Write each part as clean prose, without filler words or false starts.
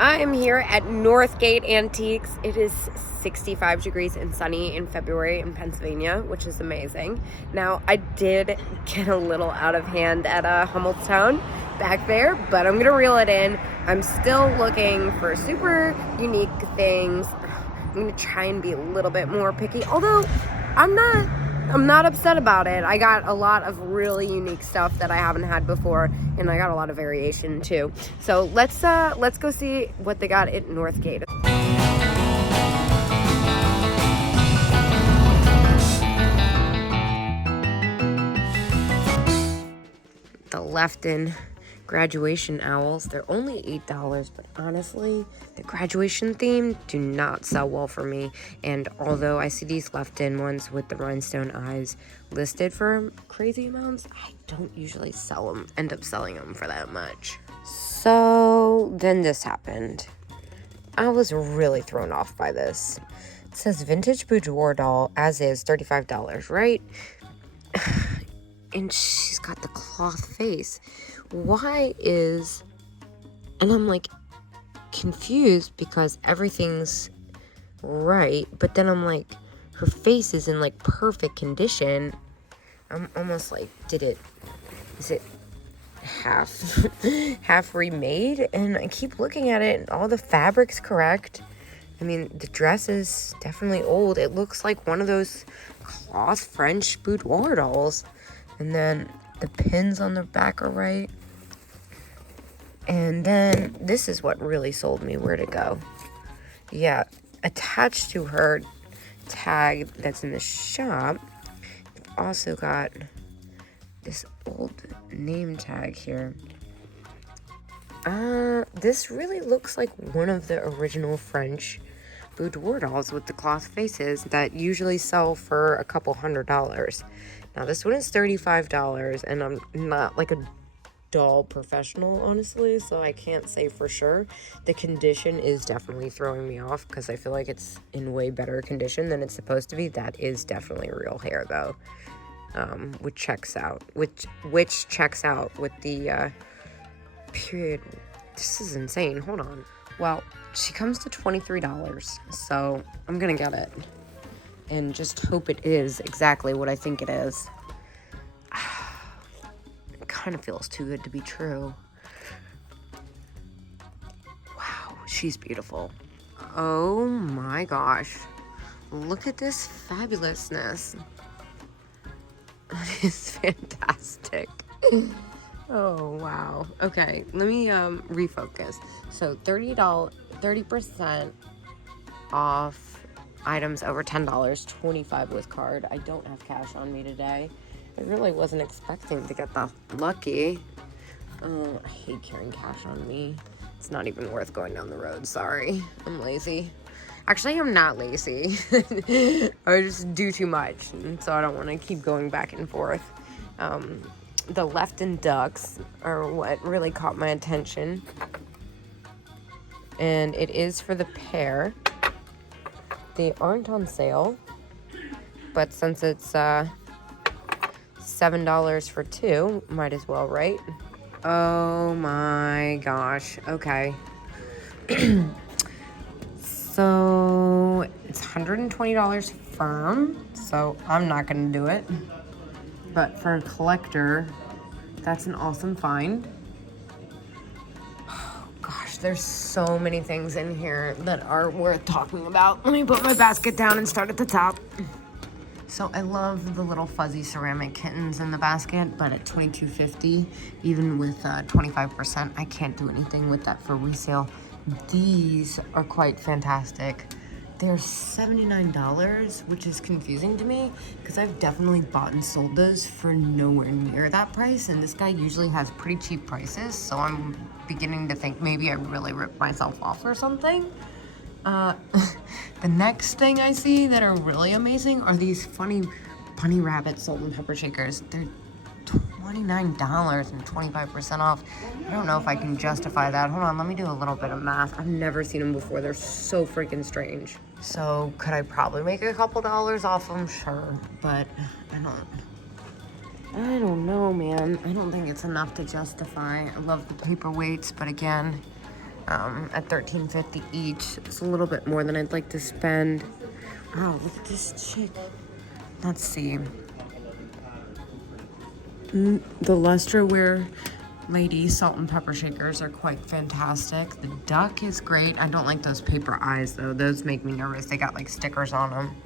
I am here at Northgate Antiques. It is 65 degrees and sunny in February in Pennsylvania, which is amazing. Now, I did get a little out of hand at Hummelstown back there, but I'm gonna reel it in. I'm still looking for super unique things. I'm gonna try and be a little bit more picky, although I'm not upset about it. I got a lot of really unique stuff that I haven't had before, and I got a lot of variation too. So let's go see what they got at Northgate. The Lefton graduation owls. They're only $8, but honestly, the graduation theme do not sell well for me. And although I see these Lefton ones with the rhinestone eyes listed for crazy amounts, I don't usually end up selling them for that much. So then this happened. I was really thrown off by this. It says vintage boudoir doll, as is, $35, right? And she's got the cloth face. Why is... And I'm like confused because everything's right, but then I'm like, her face is in like perfect condition. I'm almost like, is it half remade? And I keep looking at it and all the fabric's correct. I mean, the dress is definitely old. It looks like one of those cloth French boudoir dolls. And then the pins on the back are right. And then this is what really sold me. Where'd it go? Yeah, attached to her tag that's in the shop, you've also got this old name tag here. This really looks like one of the original French boudoir dolls with the cloth faces that usually sell for a couple $100. Now this one is $35, and I'm not like a doll professional, honestly, so I can't say for sure. The condition is definitely throwing me off because I feel like it's in way better condition than it's supposed to be. That is definitely real hair though, which checks out with the period. This is insane. Hold on. Well, she comes to $23, so I'm gonna get it and just hope it is exactly what I think it is. It kind of feels too good to be true. Wow, she's beautiful. Oh my gosh. Look at this fabulousness. That is fantastic. Oh, wow. Okay, let me refocus. So $30% off items over $10, $25 with card. I don't have cash on me today. I really wasn't expecting to get that lucky. I hate carrying cash on me. It's not even worth going down the road. Sorry, I'm lazy. Actually, I'm not lazy. I just do too much, and so I don't want to keep going back and forth. The Lefton ducks are what really caught my attention. And it is for the pair. They aren't on sale, but since it's $7 for two, might as well, right? Oh my gosh. Okay. So it's $120 firm, so I'm not gonna do it. But for a collector, that's an awesome find. Oh gosh, there's so many things in here that are worth talking about. Let me put my basket down and start at the top. So I love the little fuzzy ceramic kittens in the basket, but at $22.50, even with 25%, I can't do anything with that for resale. These are quite fantastic. They're $79, which is confusing to me because I've definitely bought and sold those for nowhere near that price, and this guy usually has pretty cheap prices, so I'm beginning to think maybe I really ripped myself off or something. The next thing I see that are really amazing are these funny bunny rabbit salt and pepper shakers. They're $29 and 25% off. I don't know if I can justify that. Hold on, let me do a little bit of math. I've never seen them before. They're so freaking strange. So could I probably make a couple dollars off them? Sure, but I don't know, man. I don't think it's enough to justify. I love the paperweights, but again, at $13.50 each. It's a little bit more than I'd like to spend. Wow, look at this chick. Let's see. The Lustroware Lady salt and pepper shakers are quite fantastic. The duck is great. I don't like those paper eyes though. Those make me nervous. They got like stickers on them.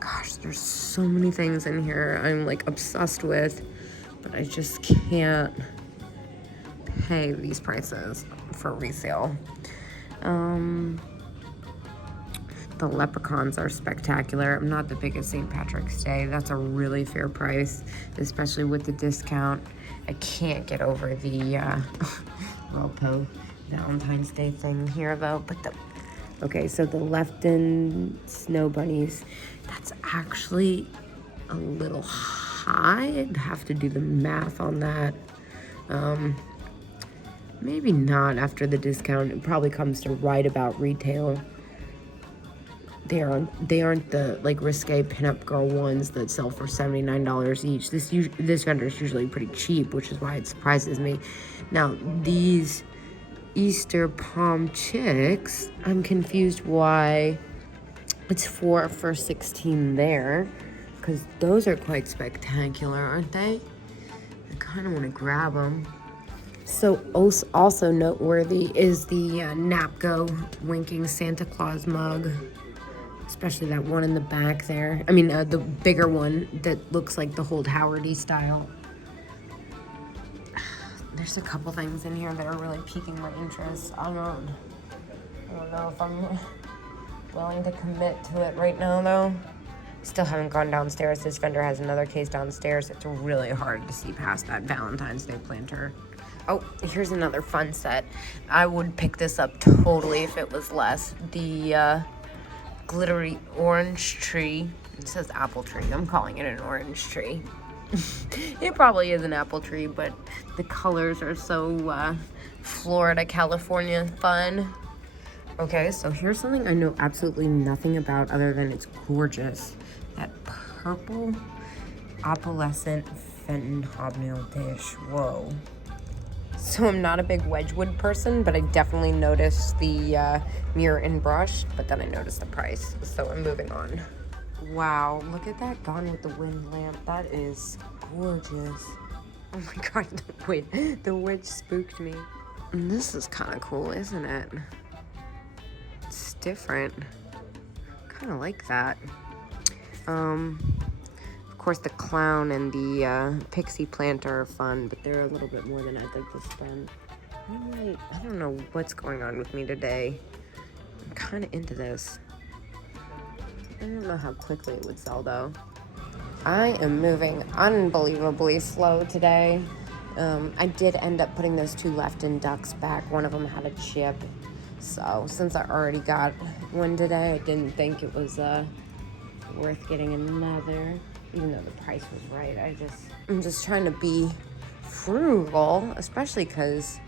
Gosh, there's so many things in here I'm like obsessed with, but I just can't pay these prices for resale. The leprechauns are spectacular. I'm not the biggest St. Patrick's Day. That's a really fair price, especially with the discount. I can't get over the Ropo Valentine's Day thing here though. But okay, so the Lefton snow bunnies, that's actually a little high. I'd have to do the math on that. Maybe not after the discount. It probably comes to right about retail. They aren't the like risque pinup girl ones that sell for $79 each. This vendor is usually pretty cheap, which is why it surprises me. Now these Easter palm chicks, I'm confused why it's 4 for $16 there, because those are quite spectacular, aren't they? I kind of want to grab them. So also noteworthy is the Napco winking Santa Claus mug. Especially that one in the back there. I mean, the bigger one that looks like the Hold Howardy style. There's a couple things in here that are really piquing my interest. I don't know if I'm willing to commit to it right now, though. Still haven't gone downstairs. This vendor has another case downstairs. It's really hard to see past that Valentine's Day planter. Oh, here's another fun set. I would pick this up totally if it was less. The glittery orange tree. It says apple tree. I'm calling it an orange tree. It probably is an apple tree, but the colors are so Florida, California fun. Okay, so here's something I know absolutely nothing about other than it's gorgeous. That purple opalescent Fenton hobnail dish. Whoa. So I'm not a big Wedgwood person, but I definitely noticed the mirror and brush, but then I noticed the price, so I'm moving on. Wow, look at that Gone with the Wind lamp. That is gorgeous. Oh my god, the witch spooked me. And this is kind of cool, isn't it? It's different. Kind of like that. Of course, the clown and the pixie planter are fun, but they're a little bit more than I'd like to spend. I don't know what's going on with me today. I'm kind of into this. I don't know how quickly it would sell, though. I am moving unbelievably slow today. I did end up putting those 2 Lefton ducks back. One of them had a chip. So, since I already got one today, I didn't think it was worth getting another. Even though the price was right, I'm just trying to be frugal, especially because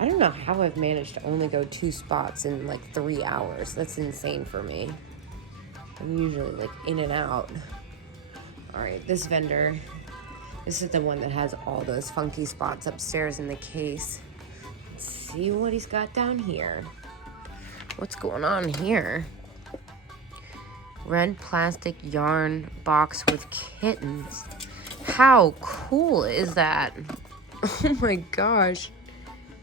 I don't know how I've managed to only go 2 spots in like 3 hours. That's insane for me. I'm usually like in and out. All right, this vendor, this is the one that has all those funky spots upstairs in the case. Let's see what he's got down here. What's going on here? Red plastic yarn box with kittens. How cool is that? Oh my gosh.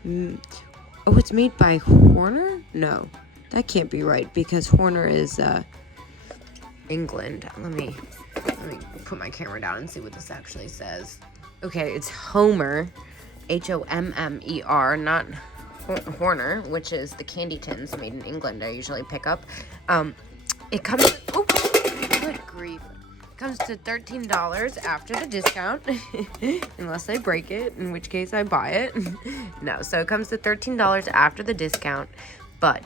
Oh, it's made by Horner? No, that can't be right because Horner is England. Let me put my camera down and see what this actually says. Okay, it's Homer, Hommer, not Horner, which is the candy tins made in England I usually pick up. It comes, oh, good grief. It comes to $13 after the discount, unless I break it, in which case I buy it. No, so it comes to $13 after the discount, but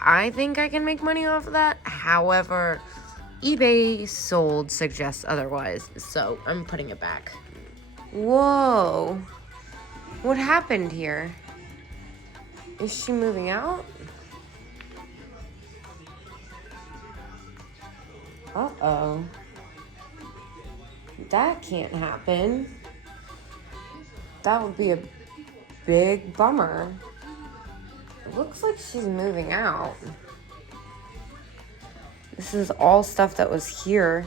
I think I can make money off of that. However, eBay sold suggests otherwise, so I'm putting it back. Whoa, what happened here? Is she moving out? Uh-oh. That can't happen. That would be a big bummer. It looks like she's moving out. This is all stuff that was here.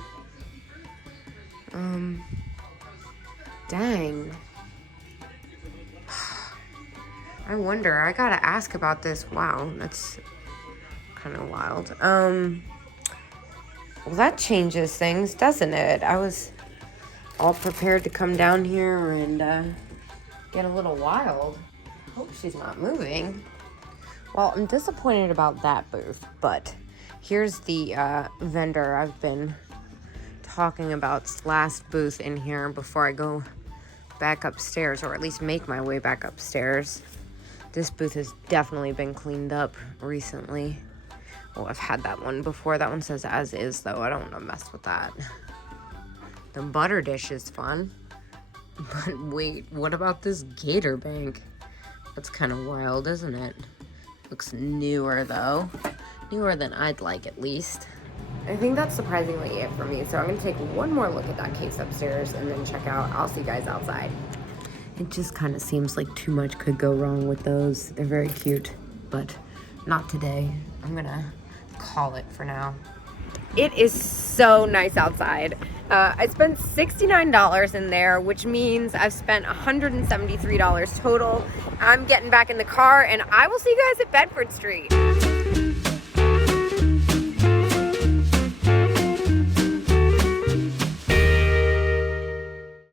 Dang. I wonder, I gotta ask about this. Wow, that's kind of wild. Well, that changes things, doesn't it? I was all prepared to come down here and get a little wild. Hope she's not moving. Well, I'm disappointed about that booth, but here's the vendor I've been talking about's last booth in here before I go back upstairs, or at least make my way back upstairs. This booth has definitely been cleaned up recently. Well, I've had that one before. That one says as is, though. I don't want to mess with that. The butter dish is fun. But wait, what about this gator bank? That's kind of wild, isn't it? Looks newer, though. Newer than I'd like, at least. I think that's surprisingly it for me. So I'm going to take one more look at that case upstairs and then check out. I'll see you guys outside. It just kind of seems like too much could go wrong with those. They're very cute, but not today. I'm going to call it for now. It is so nice outside. I spent $69 in there, which means I've spent $173 total. I'm getting back in the car, and I will see you guys at Bedford Street.